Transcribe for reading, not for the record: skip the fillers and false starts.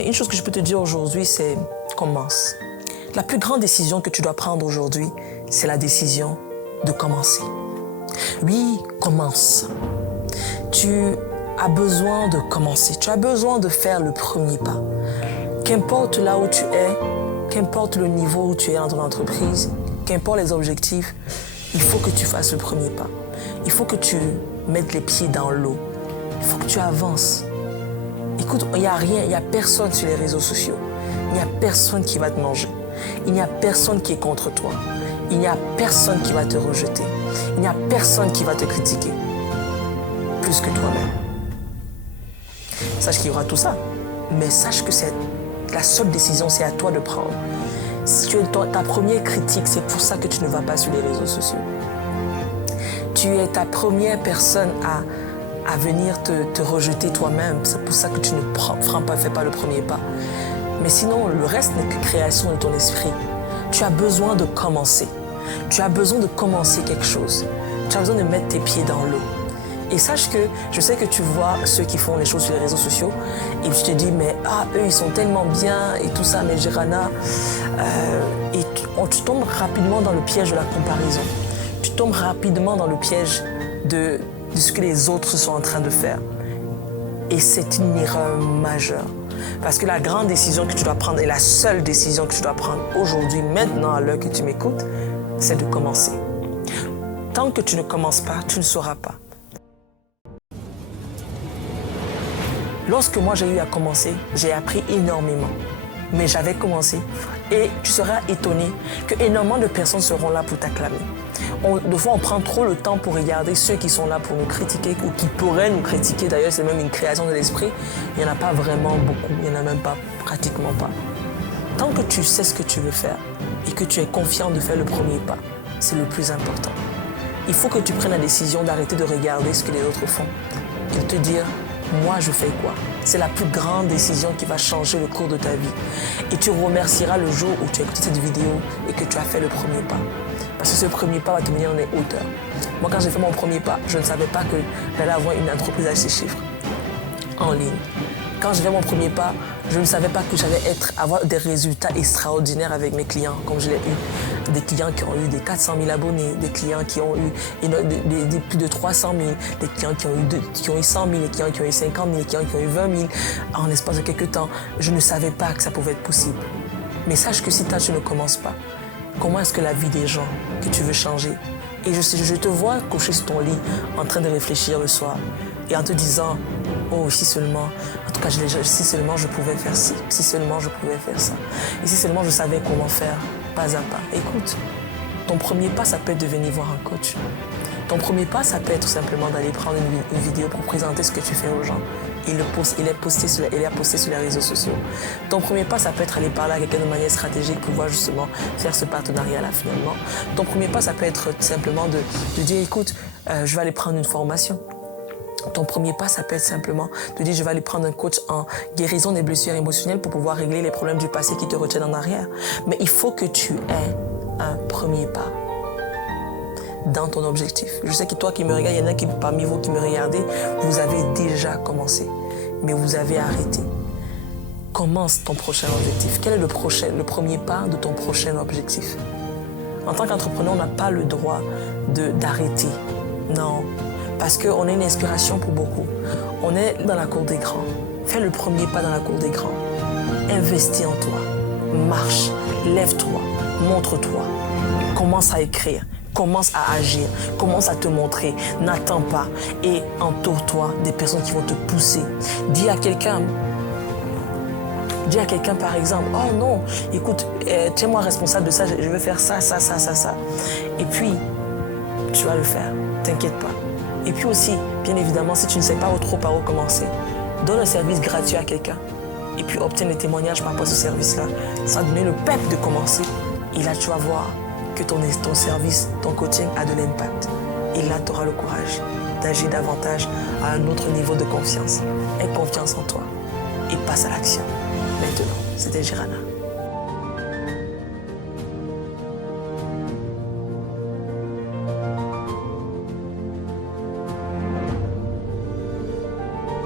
Mais une chose que je peux te dire aujourd'hui, c'est commence. La plus grande décision que tu dois prendre aujourd'hui, c'est la décision de commencer. Oui, commence. Tu as besoin de commencer. Tu as besoin de faire le premier pas. Qu'importe là où tu es, qu'importe le niveau où tu es dans ton entreprise, qu'importe les objectifs, il faut que tu fasses le premier pas. Il faut que tu mettes les pieds dans l'eau. Il faut que tu avances. Écoute, il n'y a rien, il n'y a personne sur les réseaux sociaux. Il n'y a personne qui va te manger. Il n'y a personne qui est contre toi. Il n'y a personne qui va te rejeter. Il n'y a personne qui va te critiquer. Plus que toi-même. Sache qu'il y aura tout ça. Mais sache que c'est la seule décision, c'est à toi de prendre. Si tu es ta première critique, c'est pour ça que tu ne vas pas sur les réseaux sociaux. Tu es ta première personne à venir te rejeter toi-même. C'est pour ça que tu ne fais pas le premier pas. Mais sinon, le reste n'est que création de ton esprit. Tu as besoin de commencer. Tu as besoin de commencer quelque chose. Tu as besoin de mettre tes pieds dans l'eau. Et sache que je sais que tu vois ceux qui font les choses sur les réseaux sociaux et tu te dis, mais eux, ils sont tellement bien et tout ça, mais Jirana, et tu tombes rapidement dans le piège de la comparaison. Tu tombes rapidement dans le piège de ce que les autres sont en train de faire. Et c'est une erreur majeure. Parce que la grande décision que tu dois prendre et la seule décision que tu dois prendre aujourd'hui, maintenant, à l'heure que tu m'écoutes, c'est de commencer. Tant que tu ne commences pas, tu ne sauras pas. Lorsque moi j'ai eu à commencer, j'ai appris énormément. Mais j'avais commencé et tu seras étonné que énormément de personnes seront là pour t'acclamer. Des fois, on prend trop le temps pour regarder ceux qui sont là pour nous critiquer ou qui pourraient nous critiquer. D'ailleurs, c'est même une création de l'esprit. Il n'y en a pas vraiment beaucoup. Il n'y en a même pas, pratiquement pas. Tant que tu sais ce que tu veux faire et que tu es confiant de faire le premier pas, c'est le plus important. Il faut que tu prennes la décision d'arrêter de regarder ce que les autres font et de te dire, moi, je fais quoi? C'est la plus grande décision qui va changer le cours de ta vie. Et tu remercieras le jour où tu as écouté cette vidéo et que tu as fait le premier pas. Parce que ce premier pas va te mener dans les hauteurs. Moi, quand j'ai fait mon premier pas, je ne savais pas que j'allais avoir une entreprise à ces chiffres en ligne. Quand j'ai fait mon premier pas, je ne savais pas que j'allais avoir des résultats extraordinaires avec mes clients, comme je l'ai eu. Des clients qui ont eu des 400 000 abonnés, des clients qui ont eu des plus de 300 000, des clients qui ont eu 100 000, des clients qui ont eu 50 000, des clients qui ont eu 20 000 en l'espace de quelques temps. Je ne savais pas que ça pouvait être possible. Mais sache que si toi, tu ne commences pas, comment est-ce que la vie des gens que tu veux changer? Et je te vois coucher sur ton lit en train de réfléchir le soir et en te disant, oh, si seulement, en tout cas, si seulement je pouvais faire ci, si seulement je pouvais faire ça, et si seulement je savais comment faire, pas à pas. Écoute, ton premier pas, ça peut être de venir voir un coach. Ton premier pas, ça peut être simplement d'aller prendre une vidéo pour présenter ce que tu fais aux gens. Il l'a posté sur les réseaux sociaux. Ton premier pas, ça peut être aller parler à quelqu'un de manière stratégique pour pouvoir justement faire ce partenariat-là finalement. Ton premier pas, ça peut être simplement de dire, écoute, je vais aller prendre une formation. Ton premier pas, ça peut être simplement de dire, je vais aller prendre un coach en guérison des blessures émotionnelles pour pouvoir régler les problèmes du passé qui te retiennent en arrière. Mais il faut que tu aies un premier pas dans ton objectif. Je sais que toi qui me regardes, il y en a parmi vous qui me regardez, vous avez déjà commencé, mais vous avez arrêté. Commence ton prochain objectif. Quel est le premier pas de ton prochain objectif? En tant qu'entrepreneur, on n'a pas le droit d'arrêter. Non, parce qu'on est une inspiration pour beaucoup. On est dans la cour des grands. Fais le premier pas dans la cour des grands. Investis en toi. Marche, lève-toi, montre-toi. Commence à écrire. Commence à agir, commence à te montrer, n'attends pas et entoure-toi des personnes qui vont te pousser. Dis à quelqu'un par exemple, oh non, écoute, tiens-moi responsable de ça, je vais faire ça. Et puis, tu vas le faire, t'inquiète pas. Et puis aussi, bien évidemment, si tu ne sais pas trop par où commencer, donne un service gratuit à quelqu'un. Et puis obtiens des témoignages par rapport à ce service-là. Ça va donner le pep de commencer. Et là, tu vas voir que ton service, ton coaching a de l'impact. Et là, tu auras le courage d'agir davantage à un autre niveau de confiance. Aie confiance en toi et passe à l'action. Maintenant, c'était Jirana.